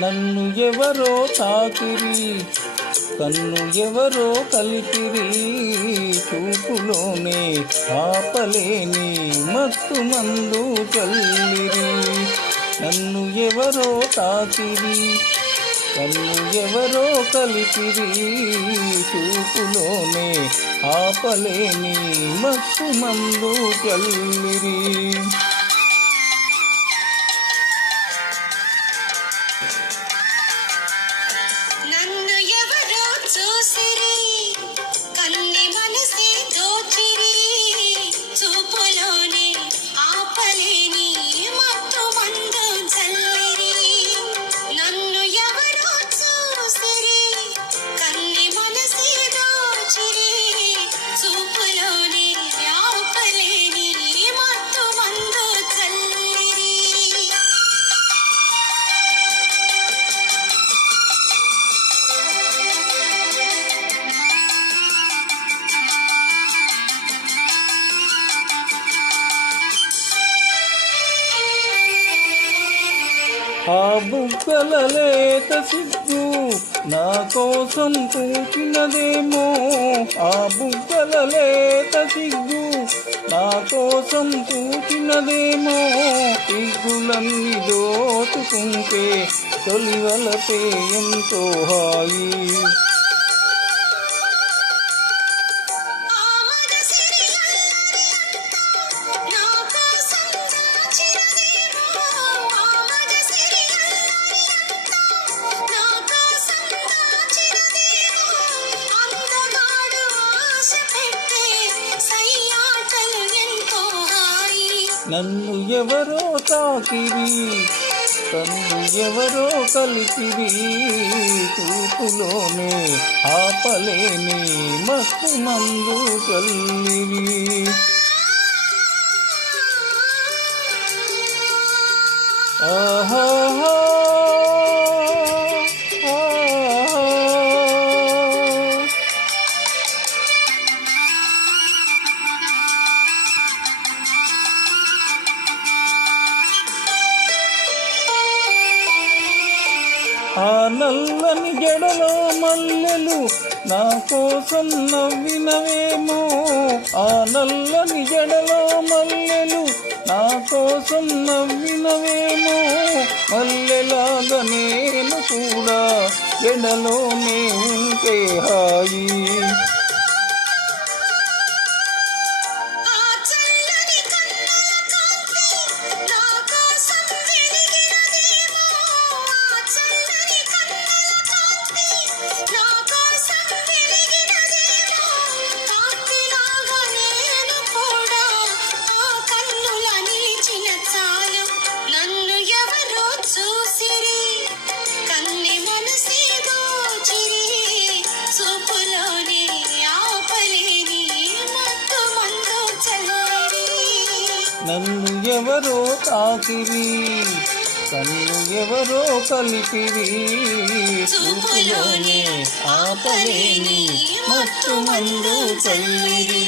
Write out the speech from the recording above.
నన్ను ఎవరో తాకిరి, కన్ను ఎవరో కలిపిరి, చూపులోనే ఆపలేని మత్తు మందు చల్లిరి. నన్ను ఎవరో తాకిరి, కన్ను ఎవరో కలిపిరి, చూపులోనే ఆపలేని మత్తు మందు చల్లిరి. నన్ను ఎవరో చూసిరి, కన్ని మనసే దోచిరి, చూపులోనే ఆపలేని మత్తు మందు చల్లిరి. నన్ను ఎవరో చూసిరి, కన్ని మనసే దోచిరి, చూపులోనే ఆపలేని మత్తు మందు చల్లిరి. ఆ బుగ్గల లేత సిగ్గు నా కోసం పూచినదేమో, ఆ బుగ్గల లేత సిగ్గు నా కోసం పూచినదేమో, సిగ్గులన్నీ దోచుకుంటే తొలివలపే ఎంతో హాయి. నన్ను ఎవరో తాకిరి, కన్ను ఎవరో కలిపిరి, చూపులోనే ఆపలేని మత్తు మందు చల్లిరి. ఆహా ఆ నల్లని జడలో మల్లెలు నా కోసం నవ్వినవేమో, ఆ నల్లని జడలో మల్లెలు నా కోసం నవ్వినవేమో, మల్లెలాగా నేను కూడా జడలోనే ఉంటే హాయి. నన్ను ఎవరో తాకిరి, కన్ను ఎవరో కలిపిరి, చూపులోనే ఆపలేని మత్తు మందు చల్లిరి.